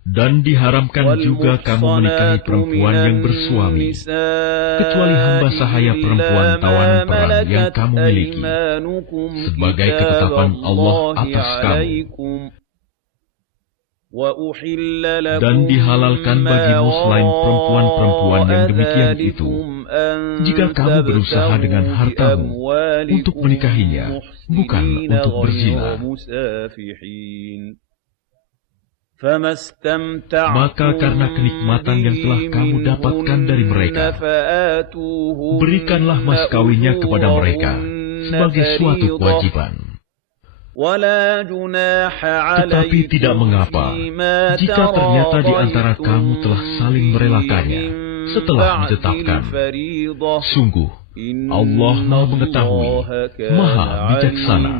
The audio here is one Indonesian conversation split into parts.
Dan diharamkan juga kamu menikahi perempuan yang bersuami, kecuali hamba sahaya perempuan tawanan perang yang kamu miliki, sebagai ketetapan Allah atas kamu. Dan dihalalkan bagimu selain perempuan-perempuan yang demikian itu, jika kamu berusaha dengan hartamu untuk menikahinya, bukan untuk berzina. Maka karena kenikmatan yang telah kamu dapatkan dari mereka, berikanlah mas kawinnya kepada mereka sebagai suatu kewajiban. Tetapi tidak mengapa jika ternyata di antara kamu telah saling merelakannya setelah ditetapkan. Sungguh, Allah Maha Mengetahui, Maha Bijaksana.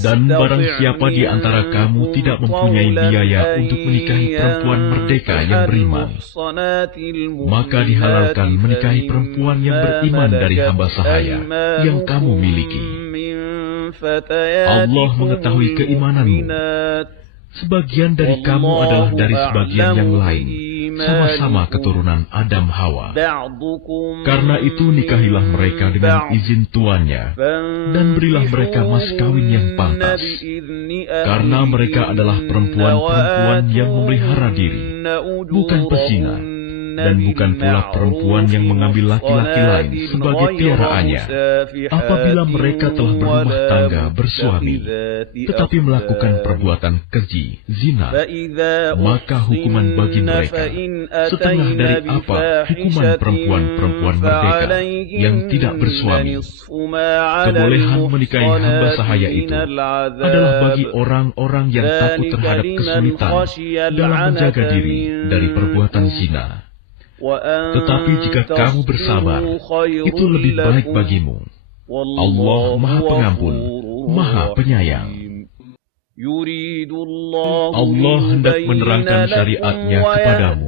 Dan barang siapa di antara kamu tidak mempunyai biaya untuk menikahi perempuan merdeka yang beriman, maka dihalalkan menikahi perempuan yang beriman dari hamba sahaya yang kamu miliki. Allah mengetahui keimananmu. Sebagian dari kamu adalah dari sebagian yang lain, sama-sama keturunan Adam Hawa. Karena itu nikahilah mereka dengan izin tuannya, dan berilah mereka mas kawin yang pantas. Karena mereka adalah perempuan-perempuan yang memelihara diri, bukan pezina, dan bukan pula perempuan yang mengambil laki-laki lain sebagai piaraannya. Apabila mereka telah berumah tangga bersuami, tetapi melakukan perbuatan keji, zina, maka hukuman bagi mereka setengah dari apa hukuman perempuan-perempuan merdeka yang tidak bersuami. Kebolehan menikahi hamba sahaya itu adalah bagi orang-orang yang takut terhadap kesulitan dalam menjaga diri dari perbuatan zina. Tetapi jika kamu bersabar, itu lebih baik bagimu. Allah Maha Pengampun, Maha Penyayang. Allah hendak menerangkan syariat-Nya kepadamu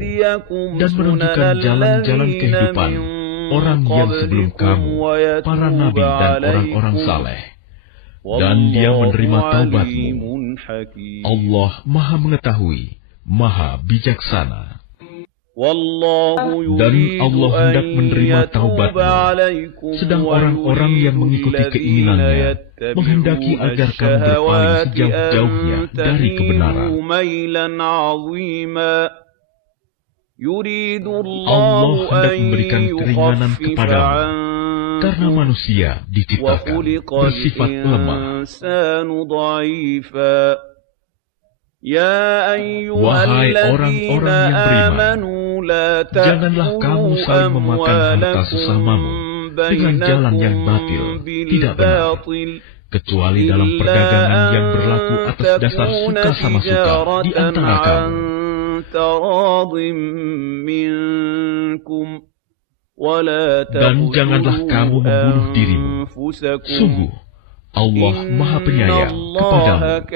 dan menunjukkan jalan-jalan kehidupan orang yang sebelum kamu, para nabi dan orang-orang saleh. Dan Dia menerima taubatmu. Allah Maha Mengetahui, Maha Bijaksana. Dan Allah hendak menerima taubatmu, sedang orang-orang yang mengikuti keinginannya menghendaki agar kamu berpaling sejauh-jauhnya dari kebenaran. Allah hendak memberikan keringanan kepadamu, karena manusia diciptakan bersifat lemah. Wahai orang-orang yang beriman, janganlah kamu saling memakan harta sesamamu dengan jalan yang batil, tidak benar, kecuali dalam perdagangan yang berlaku atas dasar suka sama suka di antara kamu. Dan janganlah kamu membunuh dirimu. Sungguh, Allah Maha Penyayang kepadamu.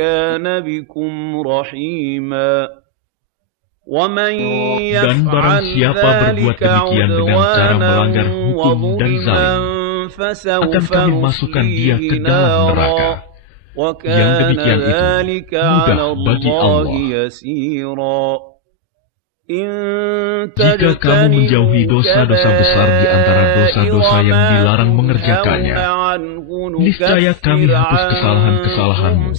Dan barang siapa berbuat demikian dengan cara melanggar hukum dan zalim, akan kami masukkan dia ke dalam neraka. Yang demikian itu mudah bagi Allah. Jika kamu menjauhi dosa-dosa besar di antara dosa-dosa yang dilarang mengerjakannya, niscaya kami hapus kesalahan-kesalahanmu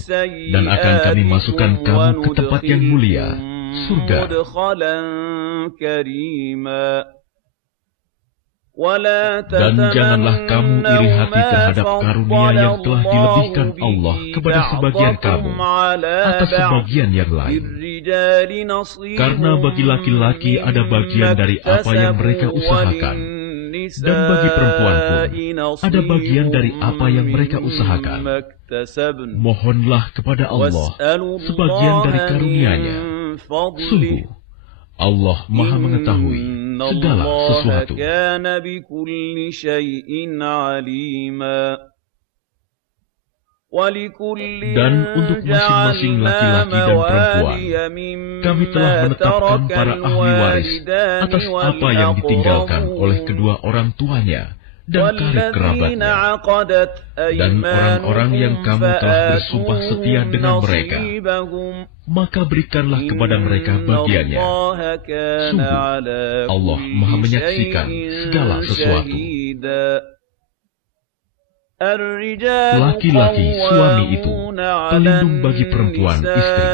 dan akan kami masukkan kamu ke tempat yang mulia, surga. Dan janganlah kamu iri hati terhadap karunia yang telah dilebihkan Allah kepada sebagian kamu atas sebagian yang lain. Karena bagi laki-laki ada bagian dari apa yang mereka usahakan, dan bagi perempuan pun ada bagian dari apa yang mereka usahakan. Mohonlah kepada Allah sebagian dari karunia-Nya. Sungguh, Allah Maha Mengetahui segala sesuatu. Dan untuk masing-masing laki-laki dan perempuan, kami telah menetapkan para ahli waris atas apa yang ditinggalkan oleh kedua orang tuanya dan karib kerabatnya, dan orang-orang yang kamu telah bersumpah setia dengan mereka, maka berikanlah kepada mereka bagiannya. Sungguh, Allah Maha menyaksikan segala sesuatu. Laki-laki suami itu pelindung bagi perempuan istri,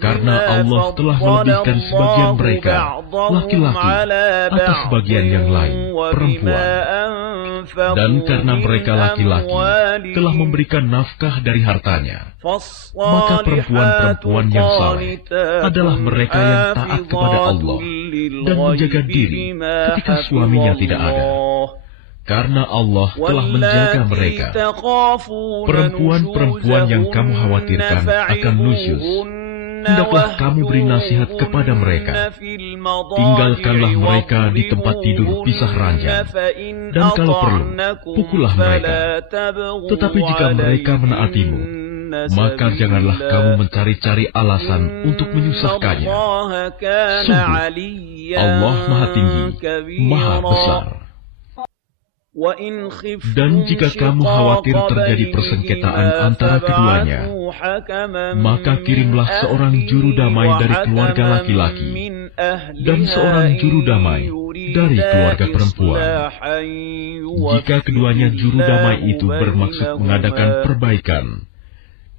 karena Allah telah melebihkan sebagian mereka, laki-laki, atas sebagian yang lain, perempuan. Dan karena mereka laki-laki telah memberikan nafkah dari hartanya, maka perempuan-perempuan yang saleh adalah mereka yang taat kepada Allah dan menjaga diri ketika suaminya tidak ada. Karena Allah telah menjaga mereka. Perempuan-perempuan yang kamu khawatirkan akan nusyuz, hendaklah kamu beri nasihat kepada mereka. Tinggalkanlah mereka di tempat tidur pisah ranjang, dan kalau perlu, pukullah mereka. Tetapi jika mereka menaatimu, maka janganlah kamu mencari-cari alasan untuk menyusahkannya. Sungguh, Allah Maha Tinggi, Maha Besar. Dan jika kamu khawatir terjadi persengketaan antara keduanya, maka kirimlah seorang juru damai dari keluarga laki-laki dan seorang juru damai dari keluarga perempuan. Jika keduanya juru damai itu bermaksud mengadakan perbaikan,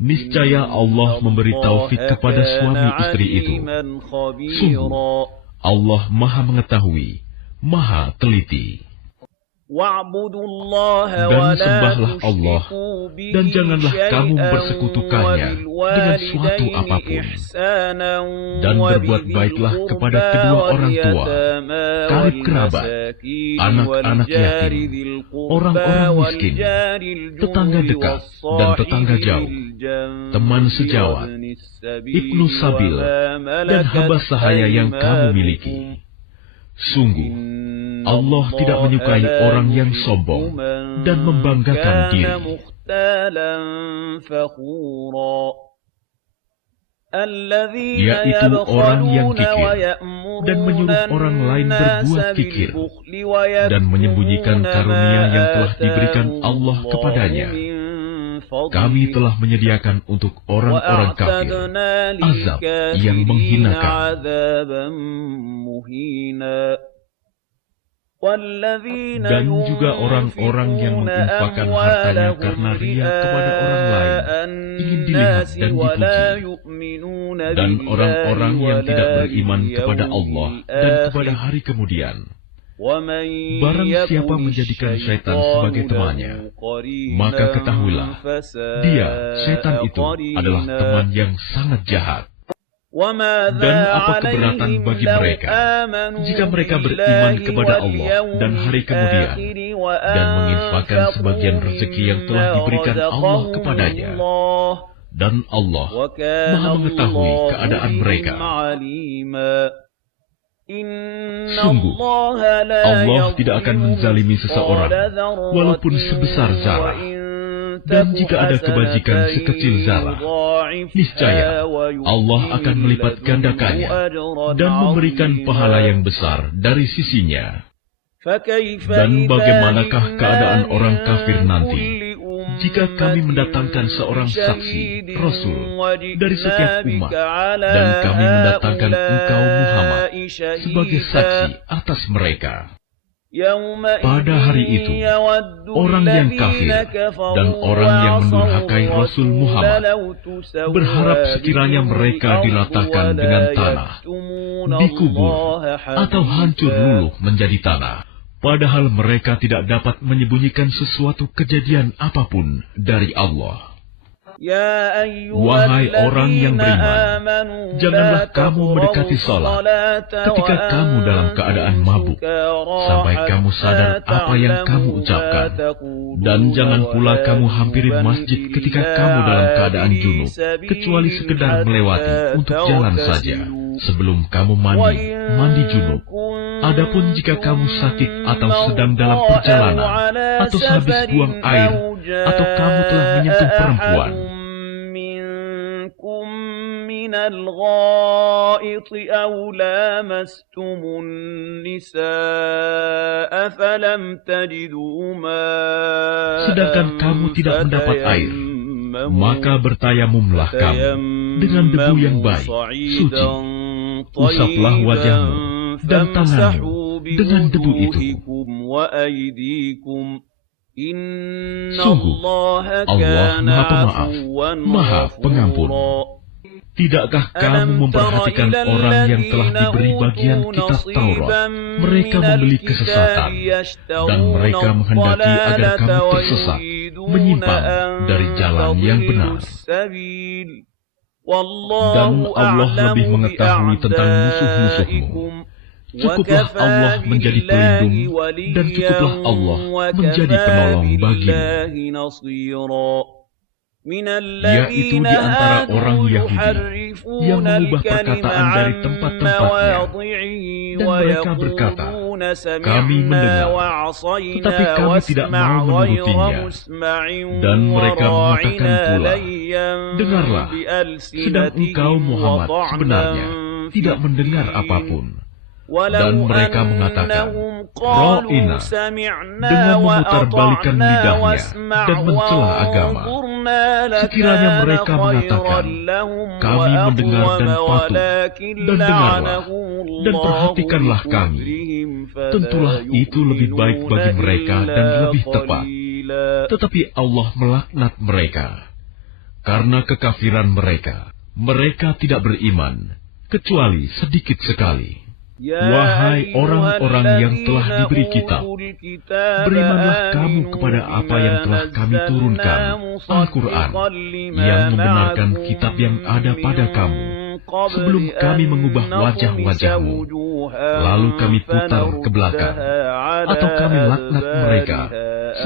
niscaya Allah memberi taufik kepada suami istri itu. Sungguh, Allah Maha mengetahui, Maha teliti. Dan sembahlah Allah, dan janganlah kamu bersekutukannya dengan suatu apapun. Dan berbuat baiklah kepada kedua orang tua, karib kerabat, anak-anak yatim, orang-orang miskin, tetangga dekat dan tetangga jauh, teman sejawat, ibnu sabil, dan hamba sahaya yang kamu miliki. Sungguh, Allah tidak menyukai orang yang sombong dan membanggakan diri, yaitu orang yang kikir dan menyuruh orang lain berbuat kikir dan menyembunyikan karunia yang telah diberikan Allah kepadanya. Kami telah menyediakan untuk orang-orang kafir azab yang menghinakan. Dan juga orang-orang yang menginfakkan hartanya karena riya kepada orang lain, ingin dilihat dan dipuji. Dan orang-orang yang tidak beriman kepada Allah dan kepada hari kemudian. Barang siapa menjadikan syaitan sebagai temannya, maka ketahuilah, dia, syaitan itu, adalah teman yang sangat jahat. Dan apa keberatan bagi mereka jika mereka beriman kepada Allah dan hari kemudian dan menginfakkan sebagian rezeki yang telah diberikan Allah kepadanya. Dan Allah Maha mengetahui keadaan mereka. Sungguh, Allah tidak akan menzalimi seseorang walaupun sebesar zarah. Dan jika ada kebajikan sekecil zarah, niscaya Allah akan melipat gandakannya dan memberikan pahala yang besar dari sisinya. Dan bagaimanakah keadaan orang kafir nanti jika kami mendatangkan seorang saksi, Rasul, dari setiap umat, dan kami mendatangkan engkau Muhammad sebagai saksi atas mereka? Pada hari itu, orang yang kafir dan orang yang mendurhakai Rasul Muhammad berharap sekiranya mereka diratakan dengan tanah, dikubur, atau hancur luluh menjadi tanah. Padahal mereka tidak dapat menyembunyikan sesuatu kejadian apapun dari Allah. Wahai orang yang beriman, janganlah kamu mendekati salat ketika kamu dalam keadaan mabuk, sampai kamu sadar apa yang kamu ucapkan. Dan jangan pula kamu hampiri masjid ketika kamu dalam keadaan junub, kecuali sekedar melewati untuk jalan saja, sebelum kamu mandi junub. Adapun jika kamu sakit atau sedang dalam perjalanan, atau habis buang air, atau kamu telah menyentuh perempuan, من الغائط أو لامستم النساء فلم تجدوا ماء sedangkan kamu tidak mendapat air, maka bertayamumlah kamu dengan debu yang baik, suci. Usaplah wajahmu dan tanganmu dengan debu itu. Sungguh, Allah Maha Pemaaf, Maha Pengampun. Tidakkah kamu memperhatikan orang yang telah diberi bagian kitab Taurat? Mereka membeli kesesatan, dan mereka menghendaki agar kamu tersesat, menyimpang dari jalan yang benar. Dan Allah lebih mengetahui tentang musuh-musuhmu. Cukuplah Allah menjadi pelindung, dan cukuplah Allah menjadi penolong bagimu. Yaitu di antara orang Yahudi yang mengubah perkataan dari tempat-tempatnya, dan mereka berkata, kami mendengar, tetapi kami tidak mau menurutinya. Dan mereka mengatakan pula, dengarlah, sedang engkau Muhammad sebenarnya tidak mendengar apapun. Dan mereka mengatakan, Ra'ina, dengan memutarbalikkan lidahnya dan mencela agama. Sekiranya mereka mengatakan, kami mendengar dan patuh, dan dengarlah, dan perhatikanlah kami. Tentulah itu lebih baik bagi mereka dan lebih tepat. Tetapi Allah melaknat mereka. Karena kekafiran mereka, mereka tidak beriman, kecuali sedikit sekali. Wahai orang-orang yang telah diberi kitab, berimanlah kamu kepada apa yang telah kami turunkan, Al-Quran, yang membenarkan kitab yang ada pada kamu, sebelum kami mengubah wajah-wajahmu, lalu kami putar ke belakang, atau kami laknat mereka,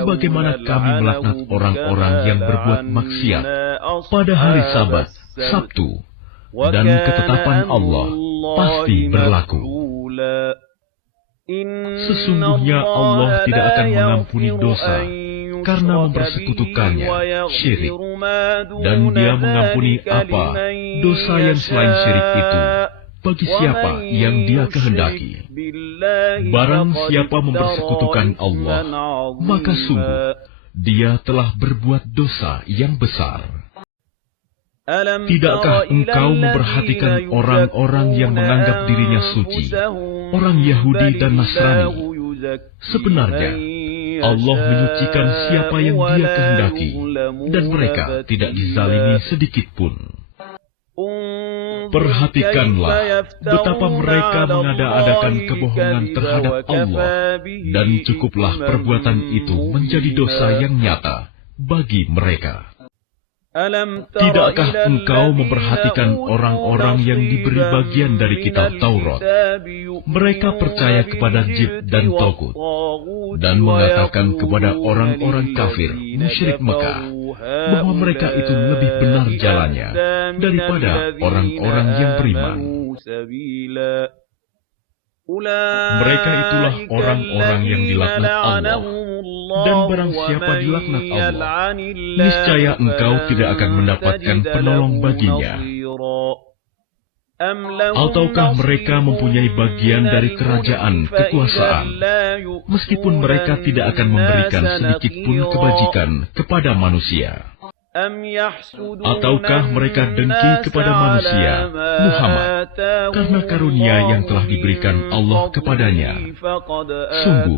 sebagaimana kami melaknat orang-orang yang berbuat maksiat pada hari Sabat, Sabtu, dan ketetapan Allah pasti berlaku. Sesungguhnya Allah tidak akan mengampuni dosa karena mempersekutukannya, syirik. Dan Dia mengampuni apa dosa yang selain syirik itu bagi siapa yang Dia kehendaki. Barang siapa mempersekutukan Allah, maka sungguh Dia telah berbuat dosa yang besar. Tidakkah engkau memperhatikan orang-orang yang menganggap dirinya suci, orang Yahudi dan Nasrani? Sebenarnya, Allah menyucikan siapa yang Dia kehendaki, dan mereka tidak dizalimi sedikit pun. Perhatikanlah betapa mereka mengada-adakan kebohongan terhadap Allah, dan cukuplah perbuatan itu menjadi dosa yang nyata bagi mereka. Tidakkah engkau memperhatikan orang-orang yang diberi bagian dari kitab Taurat? Mereka percaya kepada Jib dan Togut, dan mengatakan kepada orang-orang kafir, musyrik Mekah, bahwa mereka itu lebih benar jalannya daripada orang-orang yang beriman. Mereka itulah orang-orang yang dilaknat Allah. Dan barang siapa dilaknat Allah, niscaya engkau tidak akan mendapatkan penolong baginya. Ataukah mereka mempunyai bagian dari kerajaan, kekuasaan, meskipun mereka tidak akan memberikan sedikit pun kebajikan kepada manusia? Ataukah mereka dengki kepada manusia, Muhammad, karena karunia yang telah diberikan Allah kepadanya? Sungguh,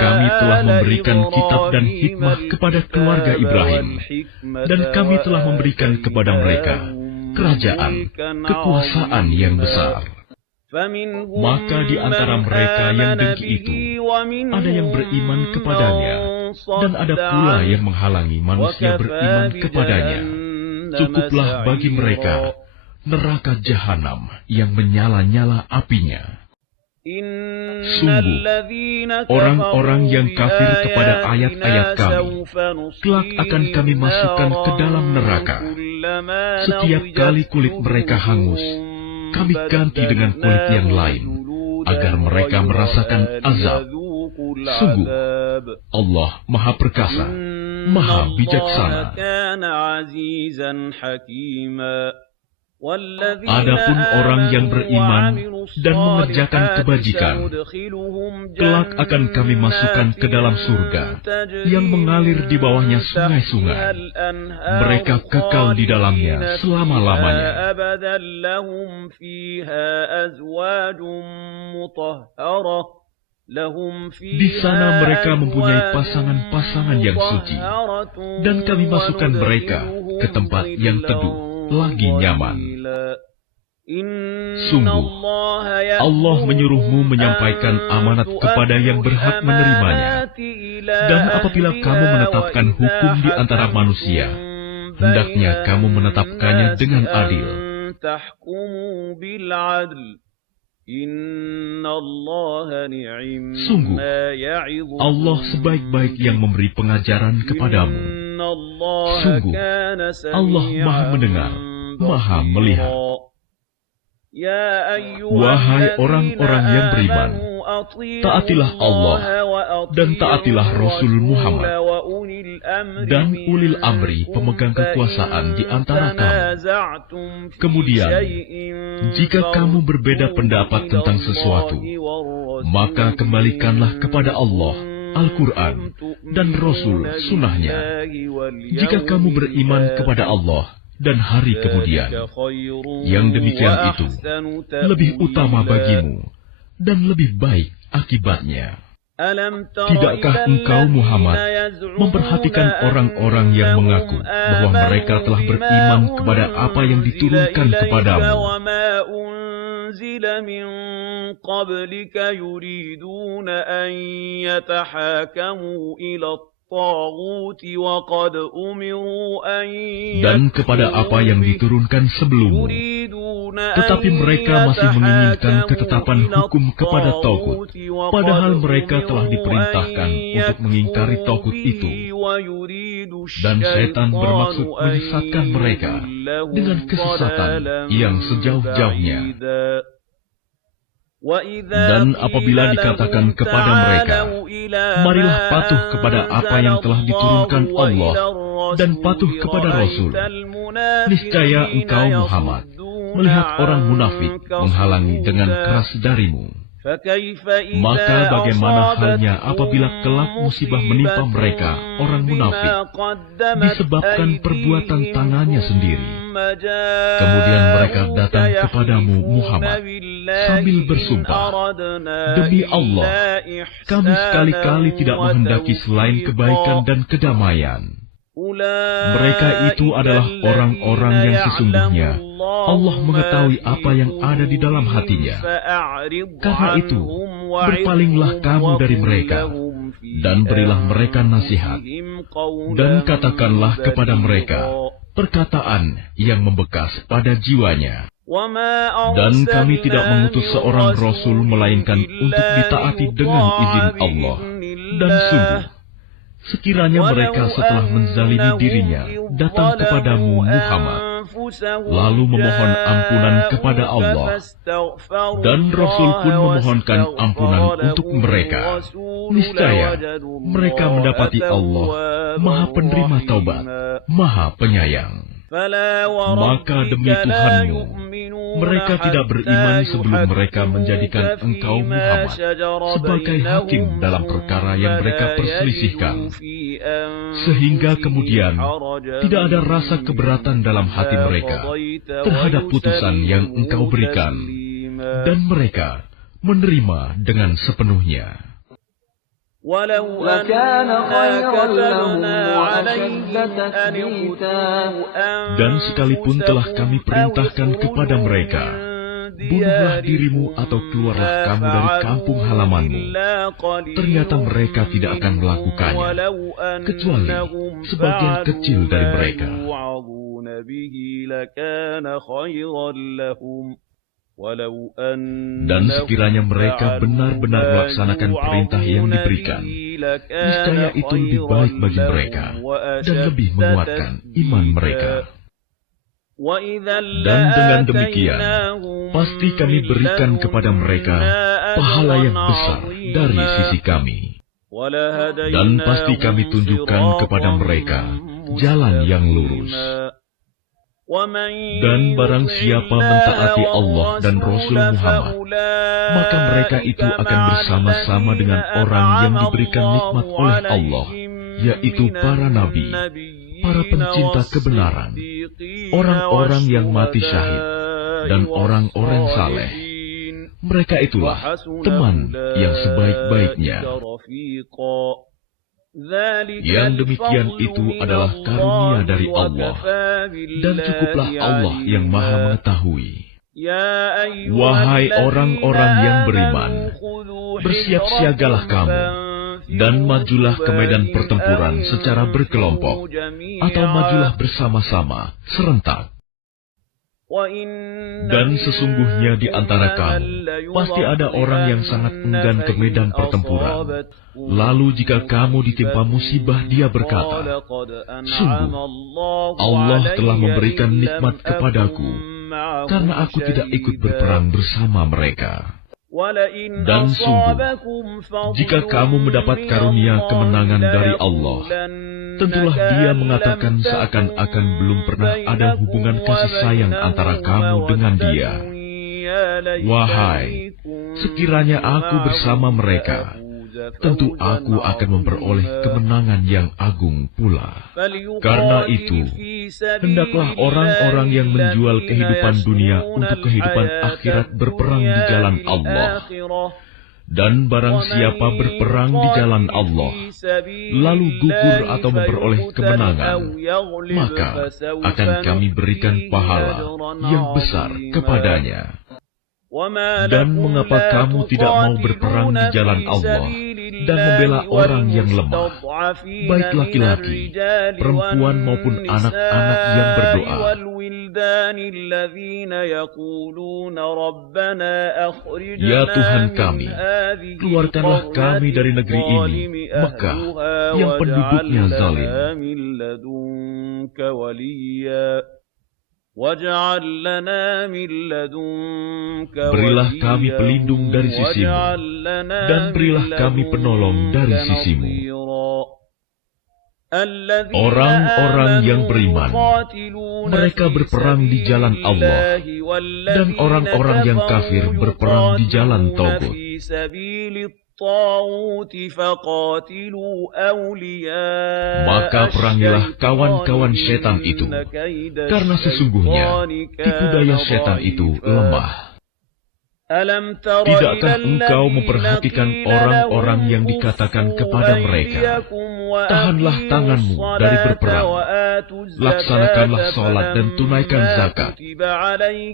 kami telah memberikan kitab dan hikmah kepada keluarga Ibrahim, dan kami telah memberikan kepada mereka kerajaan, kekuasaan yang besar. Maka di antara mereka yang dengki itu, ada yang beriman kepadanya, dan ada pula yang menghalangi manusia beriman kepadanya. Cukuplah bagi mereka neraka jahanam yang menyala-nyala apinya. Sungguh, orang-orang yang kafir kepada ayat-ayat kami, kelak akan kami masukkan ke dalam neraka. Setiap kali kulit mereka hangus, kami ganti dengan kulit yang lain, agar mereka merasakan azab. Sungguh, Allah Maha Perkasa, Maha Bijaksana. Adapun orang yang beriman dan mengerjakan kebajikan, kelak akan kami masukkan ke dalam surga yang mengalir di bawahnya sungai-sungai. Mereka kekal di dalamnya selama-lamanya. Di sana mereka mempunyai pasangan-pasangan yang suci, dan kami masukkan mereka ke tempat yang teduh lagi nyaman. Sungguh, Allah menyuruhmu menyampaikan amanat kepada yang berhak menerimanya. Dan apabila kamu menetapkan hukum di antara manusia, hendaknya kamu menetapkannya dengan adil. Sungguh, Allah sebaik-baik yang memberi pengajaran kepadamu. Sungguh, Allah Maha Mendengar, Maha Melihat. Wahai orang-orang yang beriman, taatilah Allah dan taatilah Rasul Muhammad dan ulil amri pemegang kekuasaan di antara kamu. Kemudian, jika kamu berbeda pendapat tentang sesuatu, maka kembalikanlah kepada Allah, Al-Quran, dan Rasul Sunnahnya. Jika kamu beriman kepada Allah dan hari kemudian, yang demikian itu lebih utama bagimu dan lebih baik akibatnya. Tidakkah engkau, Muhammad, memperhatikan orang-orang yang mengaku bahwa mereka telah beriman kepada apa yang diturunkan kepadamu? Dan kepada apa yang diturunkan sebelummu, tetapi mereka masih menginginkan ketetapan hukum kepada Tauhid, padahal mereka telah diperintahkan untuk mengingkari Tauhid itu. Dan setan bermaksud menyesatkan mereka dengan kesesatan yang sejauh-jauhnya. Dan apabila dikatakan kepada mereka, marilah patuh kepada apa yang telah diturunkan Allah dan patuh kepada Rasul, niscaya engkau, Muhammad, melihat orang munafik menghalangi dengan keras darimu. Maka bagaimana halnya apabila kelak musibah menimpa mereka, orang munafik, disebabkan perbuatan tangannya sendiri. Kemudian mereka datang kepadamu, Muhammad, sambil bersumpah, demi Allah, kami sekali-kali tidak menghendaki selain kebaikan dan kedamaian. Mereka itu adalah orang-orang yang sesungguhnya Allah mengetahui apa yang ada di dalam hatinya. Karena itu, berpalinglah kamu dari mereka, dan berilah mereka nasihat, dan katakanlah kepada mereka perkataan yang membekas pada jiwanya. Dan kami tidak mengutus seorang Rasul melainkan untuk ditaati dengan izin Allah. Dan sungguh, sekiranya mereka setelah menzalimi dirinya datang kepadamu, Muhammad, lalu memohon ampunan kepada Allah, dan Rasul pun memohonkan ampunan untuk mereka, niscaya mereka mendapati Allah Maha Penerima Taubat, Maha Penyayang. Maka demi Tuhanmu, mereka tidak beriman sebelum mereka menjadikan engkau, Muhammad, sebagai hakim dalam perkara yang mereka perselisihkan, sehingga kemudian tidak ada rasa keberatan dalam hati mereka terhadap putusan yang engkau berikan, dan mereka menerima dengan sepenuhnya. ولو أننا كتبنا عليهم أن اقتلوا Dan sekalipun telah kami perintahkan kepada mereka, bunuhlah dirimu atau keluarlah kamu dari kampung halamanmu, ternyata mereka tidak akan melakukannya, kecuali sebagian kecil dari mereka. Dan sekiranya mereka benar-benar melaksanakan perintah yang diberikan, niscaya itu lebih baik bagi mereka dan lebih menguatkan iman mereka. Dan dengan demikian, pasti kami berikan kepada mereka pahala yang besar dari sisi kami. Dan pasti kami tunjukkan kepada mereka jalan yang lurus. Dan barang siapa mentaati Allah dan Rasul Muhammad, maka mereka itu akan bersama-sama dengan orang yang diberikan nikmat oleh Allah, yaitu para nabi, para pencinta kebenaran, orang-orang yang mati syahid, dan orang-orang saleh. Mereka itulah teman yang sebaik-baiknya. Yang demikian itu adalah karunia dari Allah, dan cukuplah Allah yang Maha Mengetahui. Wahai orang-orang yang beriman, bersiap-siagalah kamu, dan majulah ke medan pertempuran secara berkelompok, atau majulah bersama-sama, serentak. Dan sesungguhnya di antara kamu pasti ada orang yang sangat enggan ke medan pertempuran. Lalu jika kamu ditimpa musibah, dia berkata, "Sungguh, Allah telah memberikan nikmat kepadaku, karena aku tidak ikut berperang bersama mereka." Dan sungguh, jika kamu mendapat karunia kemenangan dari Allah, tentulah Dia mengatakan seakan-akan belum pernah ada hubungan kasih sayang antara kamu dengan Dia. Wahai, sekiranya aku bersama mereka, tentu aku akan memperoleh kemenangan yang agung pula. Karena itu, hendaklah orang-orang yang menjual kehidupan dunia untuk kehidupan akhirat berperang di jalan Allah. Dan barang siapa berperang di jalan Allah, lalu gugur atau memperoleh kemenangan, maka akan kami berikan pahala yang besar kepadanya. Dan mengapa kamu tidak mau berperang di jalan Allah dan membela orang yang lemah, baik laki-laki, perempuan maupun anak-anak yang berdoa? Ya Tuhan kami, keluarkanlah kami dari negeri ini, Mekah, yang penduduknya zalim. Berilah kami pelindung dari sisimu, dan berilah kami penolong dari sisimu. Orang-orang yang beriman, mereka berperang di jalan Allah, dan orang-orang yang kafir berperang di jalan Taugut. Maka perangilah kawan-kawan setan itu, karena sesungguhnya tipu daya setan itu lemah. Tidakkah engkau memperhatikan orang-orang yang dikatakan kepada mereka, "Tahanlah tanganmu dari berperang, laksanakanlah sholat dan tunaikan zakat."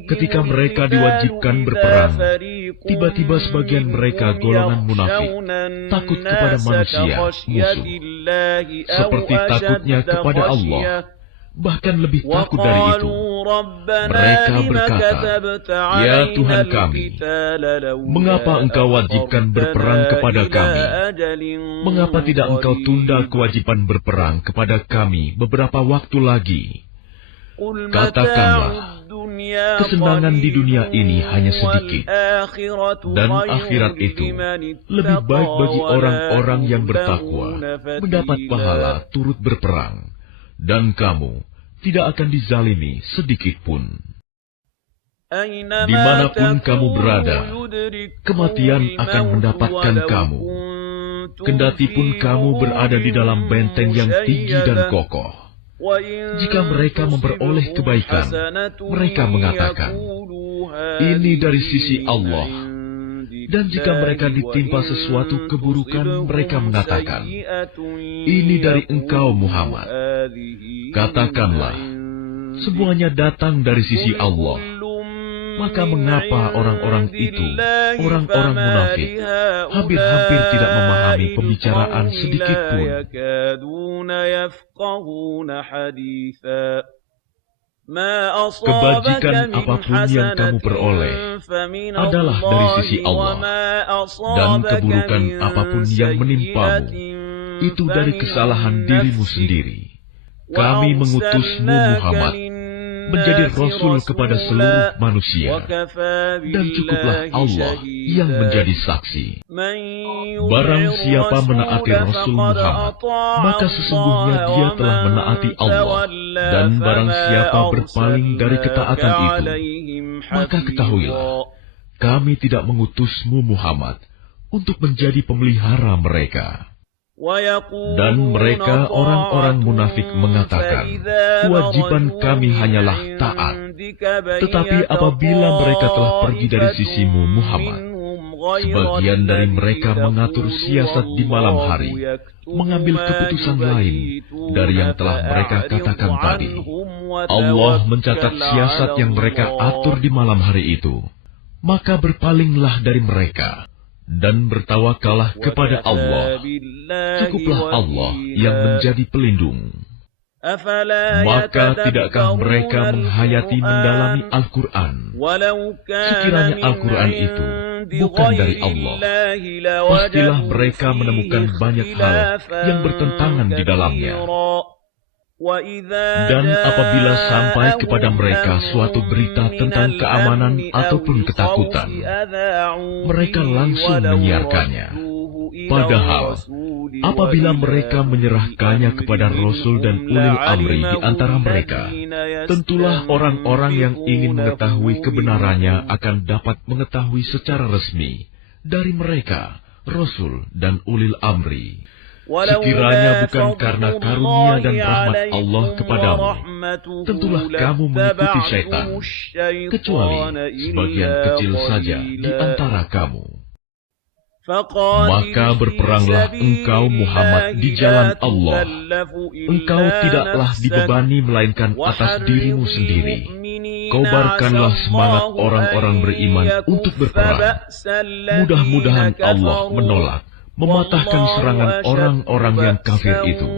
Ketika mereka diwajibkan berperang, tiba-tiba sebagian mereka golongan munafik, takut kepada manusia, musuh, seperti takutnya kepada Allah, bahkan lebih takut dari itu. Mereka berkata, "Ya Tuhan kami, mengapa Engkau wajibkan berperang kepada kami? Mengapa tidak Engkau tunda kewajiban berperang kepada kami beberapa waktu lagi?" Katakanlah, kesenangan di dunia ini hanya sedikit, dan akhirat itu lebih baik bagi orang-orang yang bertakwa, mendapat pahala turut berperang, dan kamu tidak akan dizalimi sedikit pun. Dimanapun kamu berada, kematian akan mendapatkan kamu. Kendati pun kamu berada di dalam benteng yang tinggi dan kokoh. Jika mereka memperoleh kebaikan, mereka mengatakan, "Ini dari sisi Allah." Dan jika mereka ditimpa sesuatu keburukan, mereka mengatakan, "Ini dari Engkau Muhammad." Katakanlah, semuanya datang dari sisi Allah. Maka mengapa orang-orang itu, orang-orang munafik, hampir-hampir tidak memahami pembicaraan sedikit pun? Kebajikan apapun yang kamu peroleh adalah dari sisi Allah, dan keburukan apapun yang menimpamu itu dari kesalahan dirimu sendiri. Kami mengutusmu Muhammad menjadi rasul kepada seluruh manusia, dan cukuplah Allah yang menjadi saksi. Barang siapa menaati Rasul Muhammad, maka sesungguhnya dia telah menaati Allah, dan barang siapa berpaling dari ketaatan itu, maka ketahuilah, kami tidak mengutusmu Muhammad untuk menjadi pemelihara mereka. Dan mereka orang-orang munafik mengatakan, kewajiban kami hanyalah taat. Tetapi apabila mereka telah pergi dari sisimu Muhammad, sebagian dari mereka mengatur siasat di malam hari, mengambil keputusan lain dari yang telah mereka katakan tadi. Allah mencatat siasat yang mereka atur di malam hari itu. Maka berpalinglah dari mereka dan bertawakallah kepada Allah. Cukuplah Allah yang menjadi pelindung. Maka tidakkah mereka menghayati mendalami Al-Quran? Sekiranya Al-Quran itu bukan dari Allah, pastilah mereka menemukan banyak hal yang bertentangan di dalamnya. Dan apabila sampai kepada mereka suatu berita tentang keamanan ataupun ketakutan, mereka langsung menyiarkannya. Padahal, apabila mereka menyerahkannya kepada Rasul dan ulil amri di antara mereka, tentulah orang-orang yang ingin mengetahui kebenarannya akan dapat mengetahui secara resmi dari mereka, Rasul dan ulil amri. Sekiranya bukan karena karunia dan rahmat Allah kepadamu, tentulah kamu mengikuti syaitan, kecuali sebagian kecil saja di antara kamu. Maka berperanglah engkau Muhammad di jalan Allah. Engkau tidaklah dibebani melainkan atas dirimu sendiri. Kobarkanlah semangat orang-orang beriman untuk berperang. Mudah-mudahan Allah menolak, mematahkan serangan orang-orang yang kafir itu.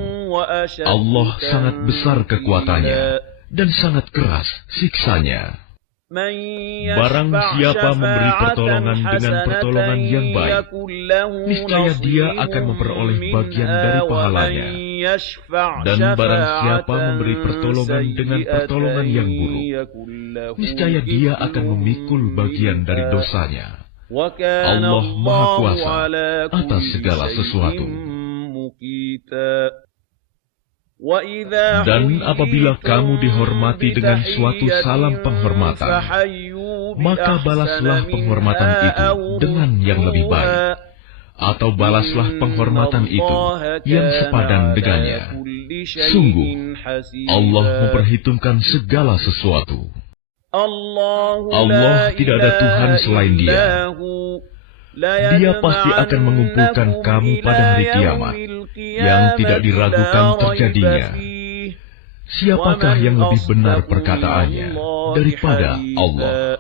Allah sangat besar kekuatannya dan sangat keras siksanya. Barang siapa memberi pertolongan dengan pertolongan yang baik, niscaya dia akan memperoleh bagian dari pahalanya. Dan barang siapa memberi pertolongan dengan pertolongan yang buruk, niscaya dia akan memikul bagian dari dosanya. Allah Maha Kuasa atas segala sesuatu. Dan apabila kamu dihormati dengan suatu salam penghormatan, maka balaslah penghormatan itu dengan yang lebih baik, atau balaslah penghormatan itu yang sepadan dengannya. Sungguh, Allah memperhitungkan segala sesuatu. Allah tidak ada Tuhan selain Dia. Dia pasti akan mengumpulkan kamu pada hari kiamat, yang tidak diragukan terjadinya. Siapakah yang lebih benar perkataannya daripada Allah?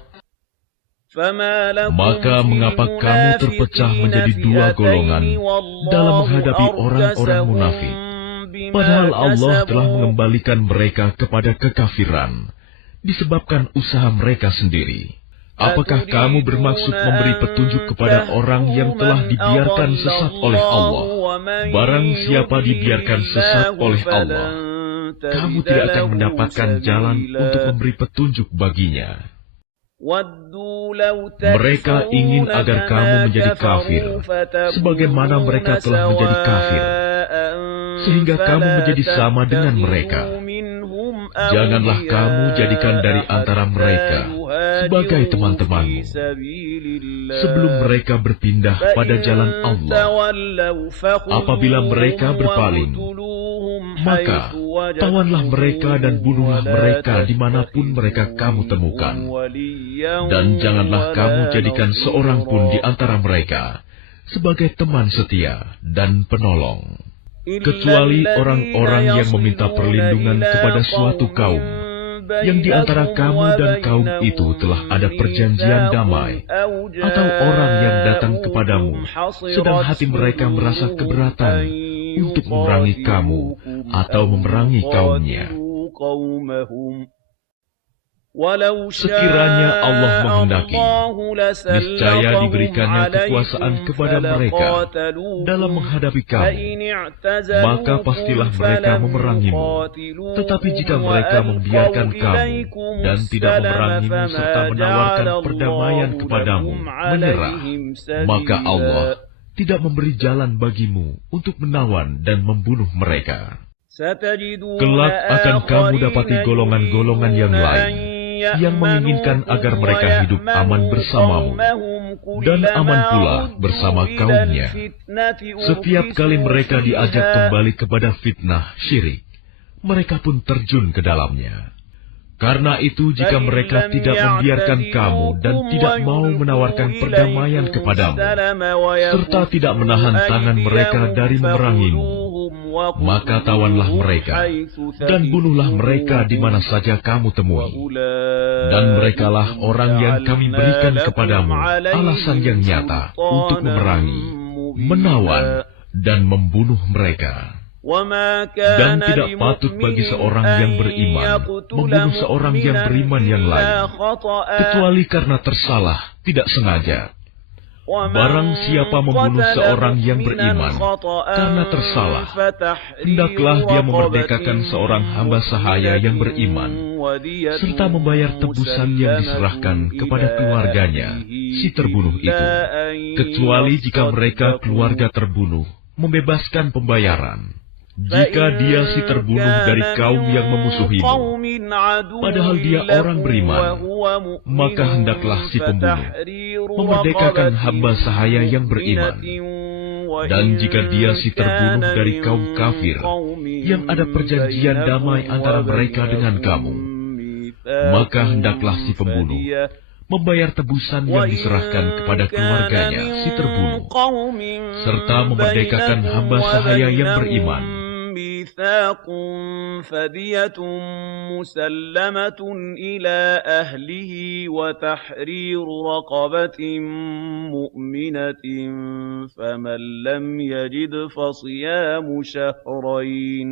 Maka mengapa kamu terpecah menjadi dua golongan dalam menghadapi orang-orang munafik, padahal Allah telah mengembalikan mereka kepada kekafiran disebabkan usaha mereka sendiri? Apakah kamu bermaksud memberi petunjuk kepada orang yang telah dibiarkan sesat oleh Allah? Barang siapa dibiarkan sesat oleh Allah, kamu tidak akan mendapatkan jalan untuk memberi petunjuk baginya. Mereka ingin agar kamu menjadi kafir, sebagaimana mereka telah menjadi kafir, sehingga kamu menjadi sama dengan mereka. Janganlah kamu jadikan dari antara mereka sebagai teman-temanmu, sebelum mereka berpindah pada jalan Allah. Apabila mereka berpaling, maka tawanlah mereka dan bunuhlah mereka dimanapun mereka kamu temukan. Dan janganlah kamu jadikan seorang pun di antara mereka sebagai teman setia dan penolong, kecuali orang-orang yang meminta perlindungan kepada suatu kaum, yang di antara kamu dan kaum itu telah ada perjanjian damai, atau orang yang datang kepadamu, sedang hati mereka merasa keberatan untuk memerangi kamu atau memerangi kaumnya. Sekiranya Allah menghendaki, niscaya diberikannya kekuasaan kepada mereka dalam menghadapi kamu, maka pastilah mereka memerangimu. Tetapi jika mereka membiarkan kamu dan tidak memerangimu serta menawarkan perdamaian kepadamu, menyerah, maka Allah tidak memberi jalan bagimu untuk menawan dan membunuh mereka. Kelak akan kamu dapati golongan-golongan yang lain yang menginginkan agar mereka hidup aman bersamamu dan aman pula bersama kaumnya. Setiap kali mereka diajak kembali kepada fitnah syirik, mereka pun terjun ke dalamnya. Karena itu, jika mereka tidak membiarkan kamu dan tidak mau menawarkan perdamaian kepadamu, serta tidak menahan tangan mereka dari memerangimu, maka tawanlah mereka dan bunuhlah mereka di mana saja kamu temui. Dan merekalah orang yang kami berikan kepadamu alasan yang nyata untuk memerangi, menawan, dan membunuh mereka. Dan tidak patut bagi seorang yang beriman membunuh seorang yang beriman yang lain, kecuali karena tersalah, tidak sengaja. Barang siapa membunuh seorang yang beriman karena tersalah, hendaklah dia memerdekakan seorang hamba sahaya yang beriman, serta membayar tebusan yang diserahkan kepada keluarganya, si terbunuh itu, kecuali jika mereka keluarga terbunuh membebaskan pembayaran. Jika dia si terbunuh dari kaum yang memusuhimu, padahal dia orang beriman, maka hendaklah si pembunuh memerdekakan hamba sahaya yang beriman. Dan jika dia si terbunuh dari kaum kafir, yang ada perjanjian damai antara mereka dengan kamu, maka hendaklah si pembunuh membayar tebusan yang diserahkan kepada keluarganya si terbunuh, serta memerdekakan hamba sahaya yang beriman. ميثاق فدية مسلمة إلى أهله وتحرير رقبة مؤمنة فمن لم يجد فصيام شهرين.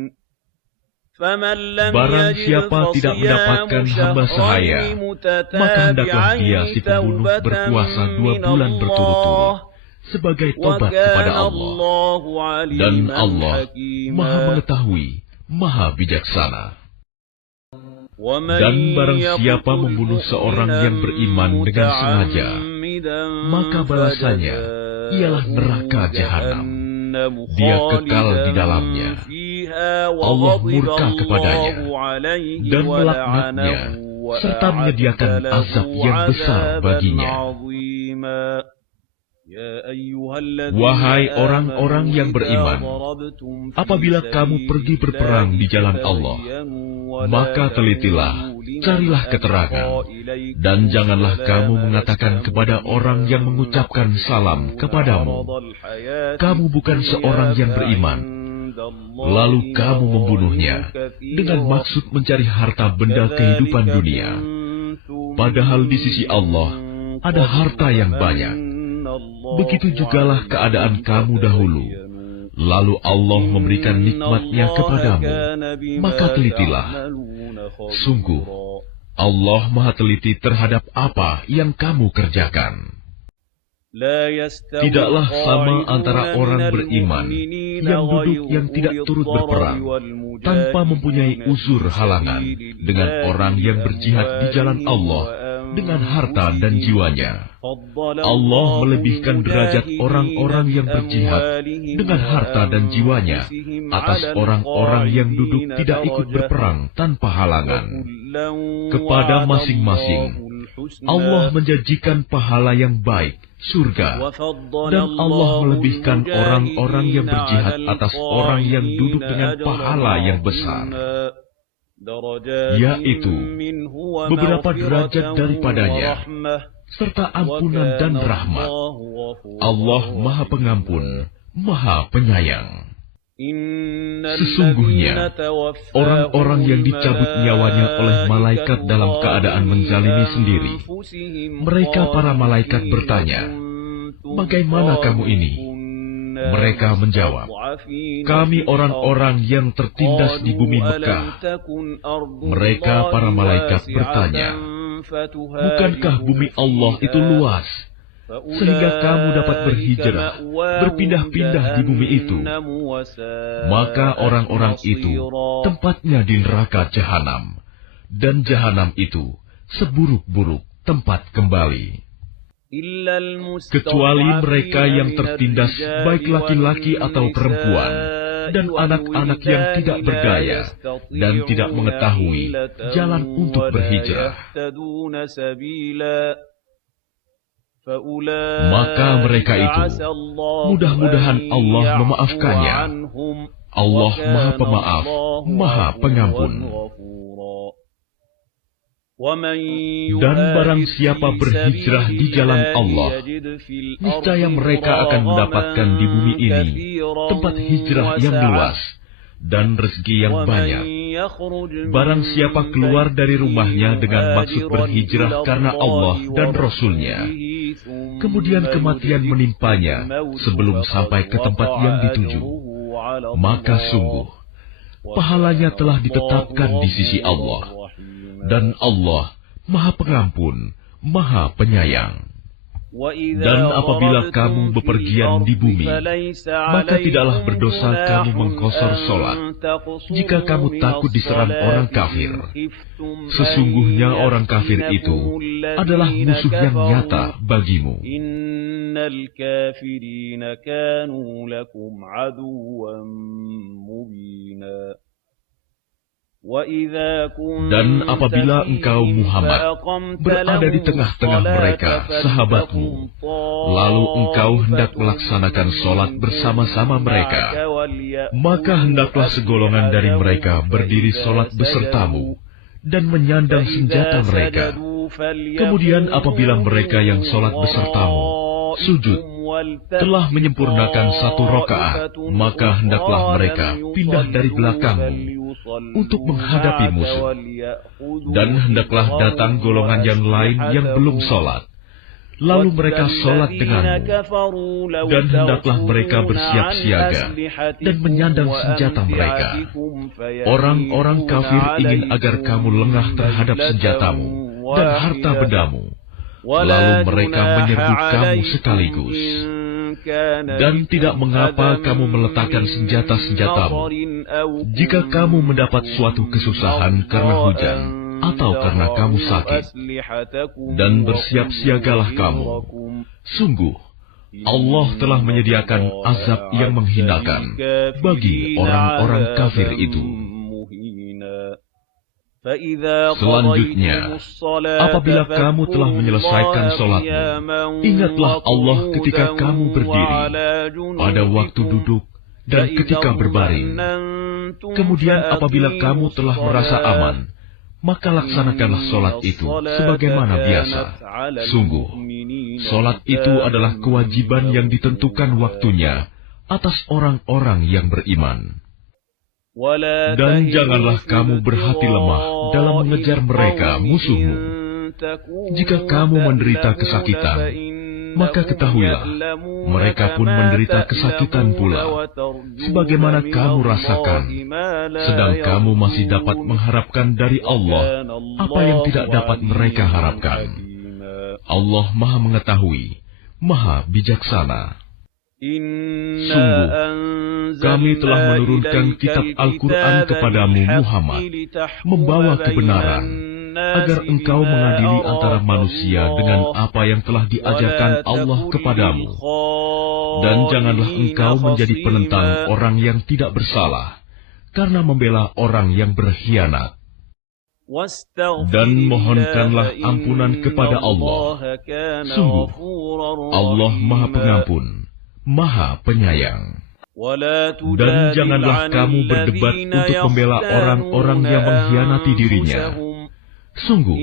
Barang siapa tidak mendapatkan hamba sahaya, maka hendaklah dia si pembunuh berpuasa 2 bulan berturut-turut sebagai tobat kepada Allah, dan Allah Maha Mengetahui, Maha Bijaksana. Dan barang siapa membunuh seorang yang beriman dengan sengaja, maka balasannya ialah neraka jahanam. Dia kekal di dalamnya. Allah murka kepadanya dan melaknatnya, serta menyediakan azab yang besar baginya. Wahai orang-orang yang beriman, apabila kamu pergi berperang di jalan Allah, maka telitilah, carilah keterangan, dan janganlah kamu mengatakan kepada orang yang mengucapkan salam kepadamu, kamu bukan seorang yang beriman, lalu kamu membunuhnya dengan maksud mencari harta benda kehidupan dunia. Padahal di sisi Allah ada harta yang banyak. Begitu jugalah keadaan kamu dahulu. Lalu Allah memberikan nikmat-Nya kepadamu, maka telitilah. Sungguh, Allah Maha teliti terhadap apa yang kamu kerjakan. Tidaklah sama antara orang beriman yang duduk yang tidak turut berperang tanpa mempunyai uzur halangan dengan orang yang berjihad di jalan Allah dengan harta dan jiwanya. Allah melebihkan derajat orang-orang yang berjihad dengan harta dan jiwanya atas orang-orang yang duduk tidak ikut berperang tanpa halangan. Kepada masing-masing Allah menjanjikan pahala yang baik, surga, dan Allah melebihkan orang-orang yang berjihad atas orang yang duduk dengan pahala yang besar, yaitu beberapa derajat daripadanya, serta ampunan dan rahmat. Allah Maha Pengampun, Maha Penyayang. Sesungguhnya, orang-orang yang dicabut nyawanya oleh malaikat dalam keadaan menzalimi sendiri, mereka para malaikat bertanya, "Bagaimana kamu ini?" Mereka menjawab, "Kami orang-orang yang tertindas di bumi Mekah." Mereka para malaikat bertanya, Bukankah bumi Allah itu luas, sehingga kamu dapat berhijrah, berpindah-pindah di bumi itu? Maka orang-orang itu tempatnya di neraka Jahanam, dan Jahanam itu seburuk-buruk tempat kembali. Kecuali mereka yang tertindas, baik laki-laki atau perempuan, dan anak-anak yang tidak berdaya dan tidak mengetahui jalan untuk berhijrah. Maka mereka itu, mudah-mudahan Allah memaafkannya. Allah Maha Pemaaf, Maha Pengampun. Dan barang siapa berhijrah di jalan Allah, niscaya mereka akan mendapatkan di bumi ini tempat hijrah yang luas dan rezeki yang banyak. Barang siapa keluar dari rumahnya dengan maksud berhijrah karena Allah dan Rasul-Nya, kemudian kematian menimpanya sebelum sampai ke tempat yang dituju, maka sungguh pahalanya telah ditetapkan di sisi Allah. Dan Allah Maha Pengampun, Maha Penyayang. Dan apabila kamu bepergian di bumi, maka tidaklah berdosa kamu mengkosor sholat, jika kamu takut diserang orang kafir. Sesungguhnya orang kafir itu adalah musuh yang nyata bagimu. Innal kafirina kanu lakum aduwwan mubina. Dan apabila engkau Muhammad berada di tengah-tengah mereka, sahabatmu, lalu engkau hendak melaksanakan sholat bersama-sama mereka, maka hendaklah segolongan dari mereka berdiri sholat besertamu dan menyandang senjata mereka. Kemudian apabila mereka yang sholat besertamu sujud telah menyempurnakan 1 rakaat, maka hendaklah mereka pindah dari belakangmu untuk menghadapi musuh. Dan hendaklah datang golongan yang lain yang belum sholat, lalu mereka sholat denganmu. Dan hendaklah mereka bersiap siaga dan menyandang senjata mereka. Orang-orang kafir ingin agar kamu lengah terhadap senjatamu dan harta bendamu, lalu mereka menyerbu kamu sekaligus. Dan tidak mengapa kamu meletakkan senjata-senjatamu jika kamu mendapat suatu kesusahan karena hujan atau karena kamu sakit. Dan bersiap siagalah kamu. Sungguh, Allah telah menyediakan azab yang menghinakan bagi orang-orang kafir itu. Selanjutnya, apabila kamu telah menyelesaikan sholatmu, ingatlah Allah ketika kamu berdiri, pada waktu duduk, dan ketika berbaring. Kemudian apabila kamu telah merasa aman, maka laksanakanlah sholat itu sebagaimana biasa. Sungguh, sholat itu adalah kewajiban yang ditentukan waktunya atas orang-orang yang beriman. Dan janganlah kamu berhati lemah dalam mengejar mereka, musuhmu. Jika kamu menderita kesakitan, maka ketahuilah, mereka pun menderita kesakitan pula, sebagaimana kamu rasakan, sedang kamu masih dapat mengharapkan dari Allah apa yang tidak dapat mereka harapkan. Allah Maha Mengetahui, Maha Bijaksana. Sungguh, kami telah menurunkan kitab Al-Quran kepadamu Muhammad, membawa kebenaran, agar engkau mengadili antara manusia dengan apa yang telah diajarkan Allah kepadamu. Dan janganlah engkau menjadi penentang orang yang tidak bersalah, karena membela orang yang berkhianat. Dan mohonkanlah ampunan kepada Allah. Sungguh, Allah Maha Pengampun, Maha Penyayang. Dan janganlah kamu berdebat untuk membela orang-orang yang mengkhianati dirinya. Sungguh,